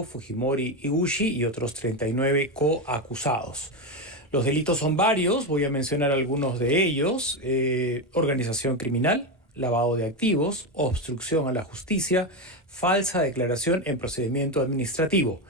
Fujimori Iguchi y otros 39 coacusados. Los delitos son varios, voy a mencionar algunos de ellos: organización criminal, lavado de activos, obstrucción a la justicia, falsa declaración en procedimiento administrativo.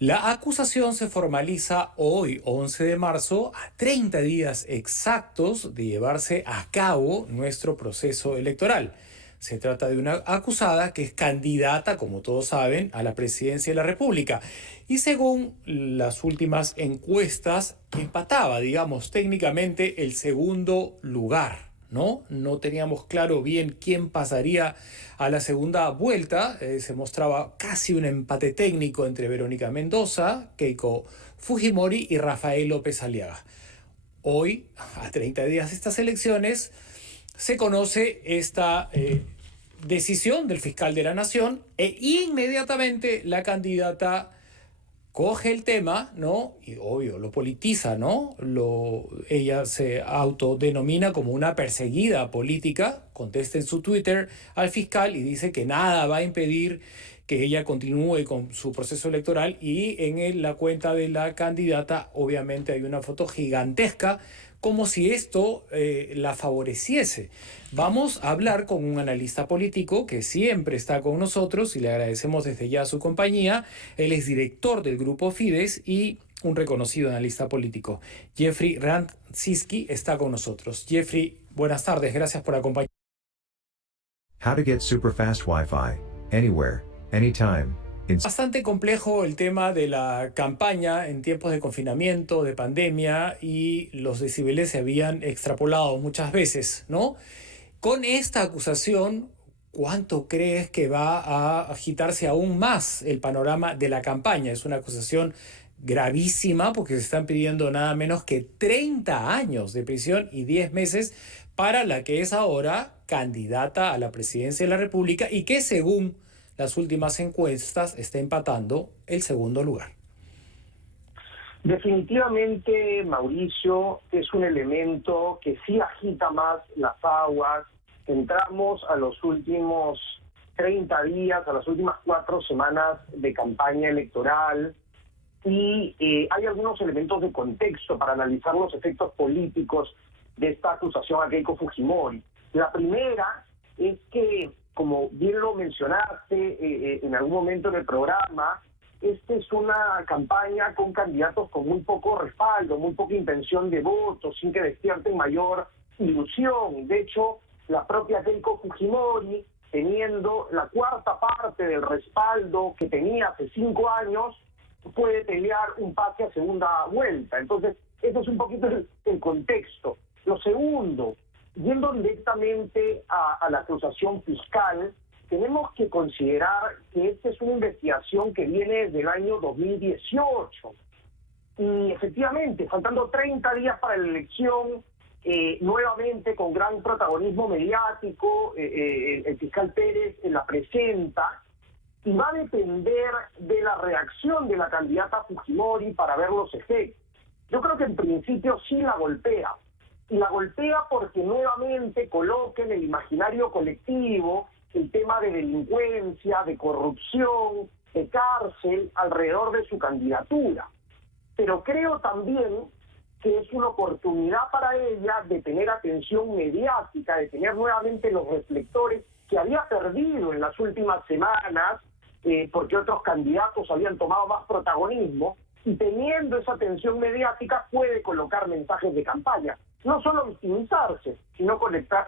La acusación se formaliza hoy, 11 de marzo, a 30 días exactos de llevarse a cabo nuestro proceso electoral. Se trata de una acusada que es candidata, como todos saben, a la presidencia de la República. Y según las últimas encuestas, empataba, digamos, técnicamente el segundo lugar, ¿no? No teníamos claro bien quién pasaría a la segunda vuelta. Se mostraba casi un empate técnico entre Verónica Mendoza, Keiko Fujimori y Rafael López Aliaga. Hoy, a 30 días de estas elecciones, se conoce esta decisión del fiscal de la Nación e inmediatamente la candidata coge el tema, ¿no? Y obvio, lo politiza, ¿no? Ella se autodenomina como una perseguida política, contesta en su Twitter al fiscal y dice que nada va a impedir que ella continúe con su proceso electoral, y en la cuenta de la candidata obviamente hay una foto gigantesca como si esto la favoreciese. Vamos a hablar con un analista político que siempre está con nosotros y le agradecemos desde ya su compañía. Él es director del Grupo Fides y un reconocido analista político. Jeffrey Ranciski está con nosotros. Jeffrey, buenas tardes, gracias por acompañarnos. How to get super fast Wi-Fi, anywhere, anytime. Bastante complejo el tema de la campaña en tiempos de confinamiento, de pandemia, y los decibeles se habían extrapolado muchas veces, ¿no? Con esta acusación, ¿cuánto crees que va a agitarse aún más el panorama de la campaña? Es una acusación gravísima porque se están pidiendo nada menos que 30 años de prisión y 10 meses para la que es ahora candidata a la presidencia de la República y que, según las últimas encuestas, está empatando el segundo lugar. Definitivamente, Mauricio, es un elemento que sí agita más las aguas. Entramos a los últimos 30 días, a las últimas 4 semanas de campaña electoral, y hay algunos elementos de contexto para analizar los efectos políticos de esta acusación a Keiko Fujimori. La primera es que, como bien lo mencionaste en algún momento en el programa, esta es una campaña con candidatos con muy poco respaldo, muy poca intención de voto, sin que despierten mayor ilusión. De hecho, la propia Keiko Fujimori, teniendo la cuarta parte del respaldo que tenía hace 5 años, puede pelear un pase a segunda vuelta. Entonces, ese es un poquito el contexto. Lo segundo, yendo directamente a la acusación fiscal, tenemos que considerar que esta es una investigación que viene desde el año 2018. Y efectivamente, faltando 30 días para la elección, nuevamente con gran protagonismo mediático, el fiscal Pérez la presenta, y va a depender de la reacción de la candidata Fujimori para ver los efectos. Yo creo que en principio sí la golpea. Y la golpea porque nuevamente coloca en el imaginario colectivo el tema de delincuencia, de corrupción, de cárcel alrededor de su candidatura. Pero creo también que es una oportunidad para ella de tener atención mediática, de tener nuevamente los reflectores que había perdido en las últimas semanas, porque otros candidatos habían tomado más protagonismo, y teniendo esa atención mediática puede colocar mensajes de campaña. No solo victimizarse, sino colocar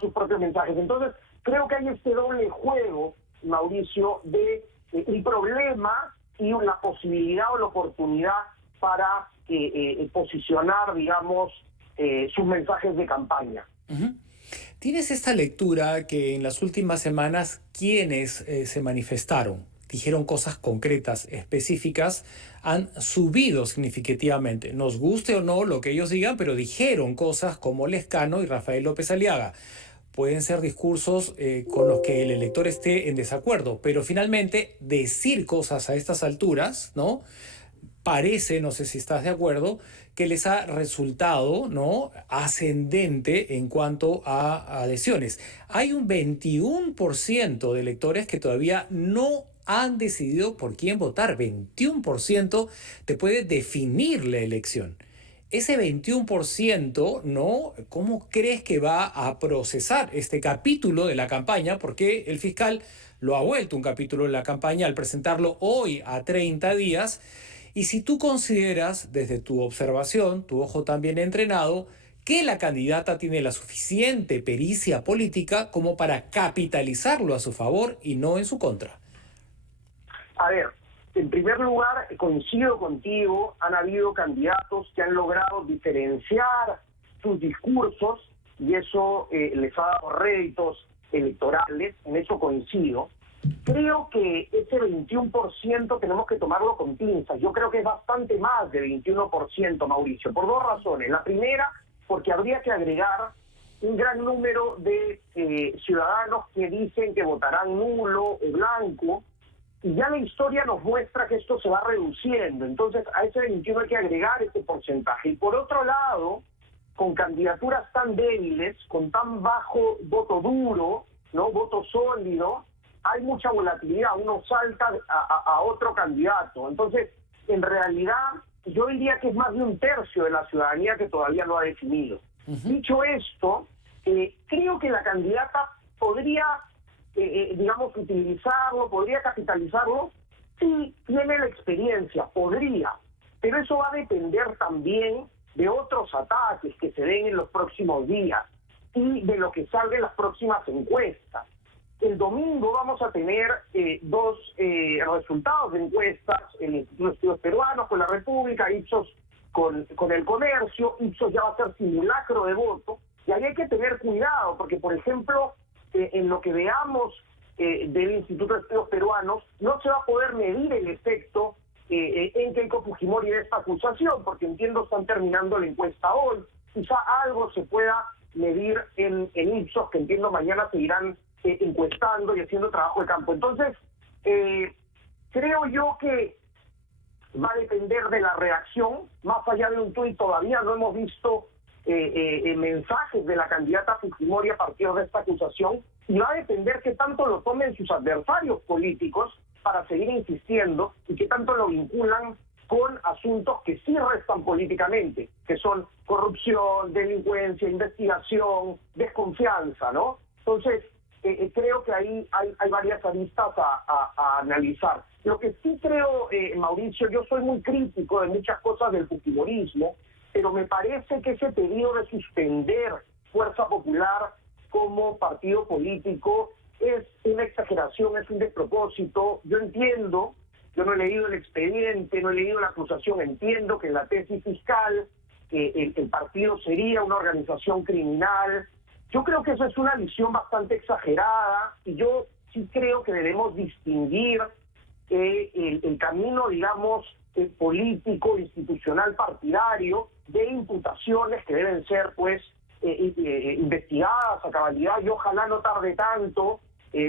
sus propios mensajes. Entonces, creo que hay este doble juego, Mauricio, de un problema y una posibilidad o la oportunidad para posicionar, digamos, sus mensajes de campaña. Uh-huh. ¿Tienes esta lectura que en las últimas semanas quienes se manifestaron, dijeron cosas concretas, específicas, han subido significativamente? Nos guste o no lo que ellos digan, pero dijeron cosas como Lescano y Rafael López Aliaga. Pueden ser discursos con los que el elector esté en desacuerdo, pero finalmente decir cosas a estas alturas, ¿no? Parece, no sé si estás de acuerdo, que les ha resultado, ¿no?, ascendente en cuanto a adhesiones. Hay un 21% de electores que todavía no han decidido por quién votar. 21% te puede definir la elección. Ese 21%, ¿no? ¿Cómo crees que va a procesar este capítulo de la campaña? Porque el fiscal lo ha vuelto un capítulo de la campaña al presentarlo hoy a 30 días. Y si tú consideras, desde tu observación, tu ojo también entrenado, que la candidata tiene la suficiente pericia política como para capitalizarlo a su favor y no en su contra. A ver, en primer lugar, coincido contigo, han habido candidatos que han logrado diferenciar sus discursos y eso les ha dado réditos electorales, en eso coincido. Creo que ese 21% tenemos que tomarlo con pinzas. Yo creo que es bastante más de 21%, Mauricio, por dos razones. La primera, porque habría que agregar un gran número de ciudadanos que dicen que votarán nulo o blanco, y ya la historia nos muestra que esto se va reduciendo. Entonces, a ese 21 hay que agregar este porcentaje. Y por otro lado, con candidaturas tan débiles, con tan bajo voto duro, ¿no? Voto sólido, hay mucha volatilidad, uno salta a otro candidato. Entonces, en realidad, yo diría que es más de un tercio de la ciudadanía que todavía no ha definido. Dicho esto, creo que la candidata podría, digamos, utilizarlo, podría capitalizarlo, sí tiene la experiencia, podría, pero eso va a depender también de otros ataques que se den en los próximos días y de lo que salga en las próximas encuestas. El domingo vamos a tener dos resultados de encuestas, el Instituto de Estudios Peruanos con la República, Ipsos con el Comercio. Ipsos ya va a ser simulacro de voto, y ahí hay que tener cuidado, porque, por ejemplo, en lo que veamos del Instituto de Estudios Peruanos, no se va a poder medir el efecto en Keiko Fujimori de esta acusación, porque entiendo están terminando la encuesta hoy. Quizá algo se pueda medir en Ipsos, que entiendo mañana seguirán encuestando y haciendo trabajo de campo. Entonces, creo yo que va a depender de la reacción. Más allá de un tuit, todavía no hemos visto mensajes de la candidata Fujimori a partir de esta acusación, y va a depender qué tanto lo tomen sus adversarios políticos para seguir insistiendo y qué tanto lo vinculan con asuntos que sí restan políticamente, que son corrupción, delincuencia, investigación, desconfianza, ¿no? Entonces, creo que ahí hay varias aristas a analizar. Lo que sí creo, Mauricio, yo soy muy crítico de muchas cosas del fujimorismo, pero me parece que ese pedido de suspender Fuerza Popular como partido político es una exageración, es un despropósito. Yo entiendo, yo no he leído el expediente, no he leído la acusación, entiendo que en la tesis fiscal el partido sería una organización criminal. Yo creo que eso es una visión bastante exagerada, y yo sí creo que debemos distinguir el camino, digamos, político, institucional, partidario, de imputaciones que deben ser, pues, investigadas a cabalidad, y ojalá no tarde tanto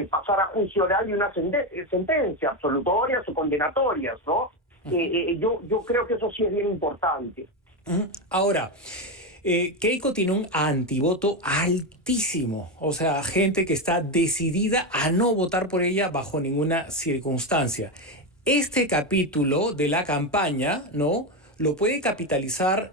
pasar a juicio oral y una sentencia, absolutorias o condenatorias, ¿no? Yo creo que eso sí es bien importante. Ahora, Keiko tiene un antivoto altísimo, o sea, gente que está decidida a no votar por ella bajo ninguna circunstancia. Este capítulo de la campaña, ¿no?, lo puede capitalizar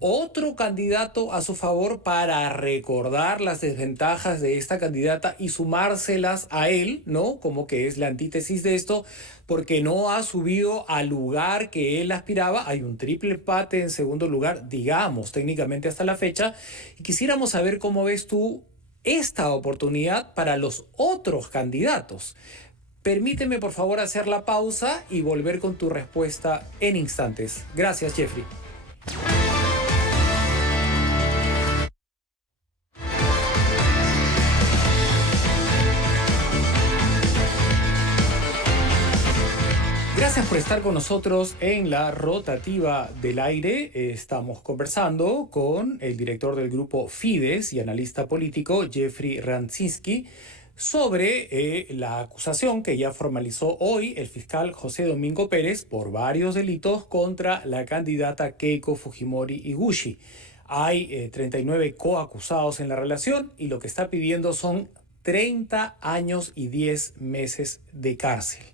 otro candidato a su favor para recordar las desventajas de esta candidata y sumárselas a él, ¿no? Como que es la antítesis de esto, porque no ha subido al lugar que él aspiraba. Hay un triple empate en segundo lugar, digamos, técnicamente hasta la fecha. Y quisiéramos saber cómo ves tú esta oportunidad para los otros candidatos. Permíteme, por favor, hacer la pausa y volver con tu respuesta en instantes. Gracias, Jeffrey. Gracias por estar con nosotros en la rotativa del aire. Estamos conversando con el director del grupo Fides y analista político, Jeffrey Radzinski, sobre la acusación que ya formalizó hoy el fiscal José Domingo Pérez por varios delitos contra la candidata Keiko Fujimori Iguchi. Hay 39 coacusados en la relación y lo que está pidiendo son 30 años y 10 meses de cárcel.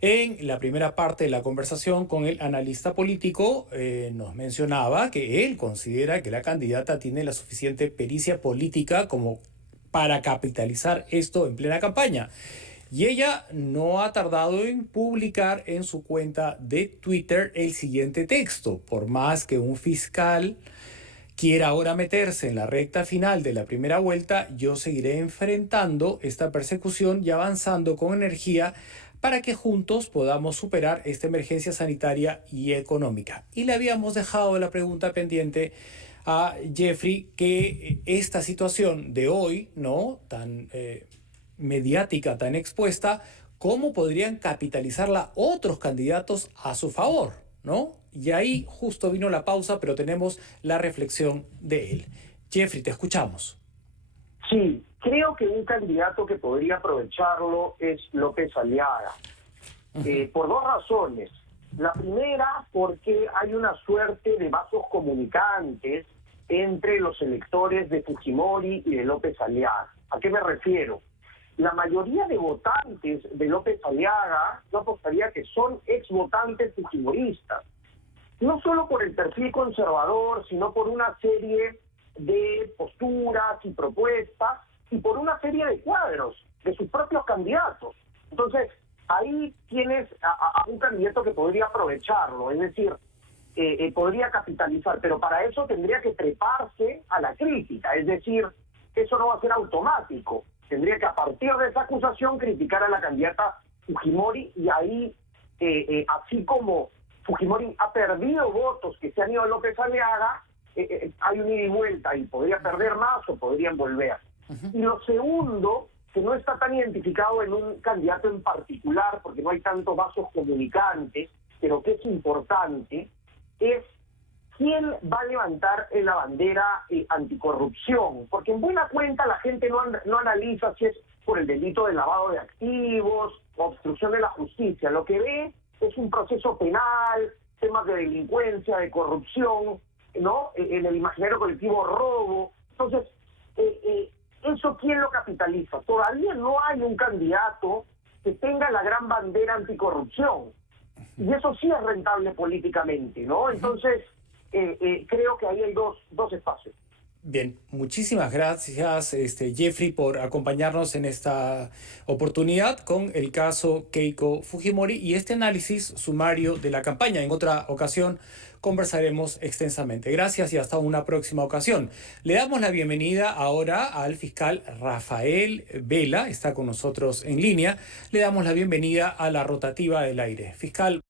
En la primera parte de la conversación con el analista político nos mencionaba que él considera que la candidata tiene la suficiente pericia política como para capitalizar esto en plena campaña. Y ella no ha tardado en publicar en su cuenta de Twitter el siguiente texto. Por más que un fiscal quiera ahora meterse en la recta final de la primera vuelta, yo seguiré enfrentando esta persecución y avanzando con energía para que juntos podamos superar esta emergencia sanitaria y económica. Y le habíamos dejado la pregunta pendiente a Jeffrey que esta situación de hoy, ¿no?, tan mediática, tan expuesta, ¿cómo podrían capitalizarla otros candidatos a su favor, ¿no? Y ahí justo vino la pausa, pero tenemos la reflexión de él. Jeffrey, te escuchamos. Sí, creo que un candidato que podría aprovecharlo es López Aliaga, por dos razones. La primera, porque hay una suerte de vasos comunicantes entre los electores de Fujimori y de López Aliaga. ¿A qué me refiero? La mayoría de votantes de López Aliaga, yo apostaría que son exvotantes fujimoristas, no solo por el perfil conservador, sino por una serie de posturas y propuestas y por una serie de cuadros de sus propios candidatos. Entonces, ahí tienes a un candidato que podría aprovecharlo, es decir, podría capitalizar, pero para eso tendría que treparse a la crítica, es decir, eso no va a ser automático. Tendría que, a partir de esa acusación, criticar a la candidata Fujimori y ahí, así como Fujimori ha perdido votos que se han ido a López Aliaga, hay un ida y vuelta y podría perder más o podrían volver. Y lo segundo, que no está tan identificado en un candidato en particular, porque no hay tantos vasos comunicantes, pero que es importante, es quién va a levantar la bandera anticorrupción. Porque en buena cuenta la gente no analiza si es por el delito de lavado de activos o obstrucción de la justicia. Lo que ve es un proceso penal, temas de delincuencia, de corrupción, ¿no? En el imaginario colectivo, robo. Entonces, ¿eso quién lo capitaliza? Todavía no hay un candidato que tenga la gran bandera anticorrupción. Y eso sí es rentable políticamente, ¿no? Entonces, creo que ahí hay dos espacios. Bien, muchísimas gracias, Jeffrey, por acompañarnos en esta oportunidad con el caso Keiko Fujimori y este análisis sumario de la campaña. En otra ocasión conversaremos extensamente. Gracias y hasta una próxima ocasión. Le damos la bienvenida ahora al fiscal Rafael Vela, está con nosotros en línea. Le damos la bienvenida a la rotativa del aire. Fiscal.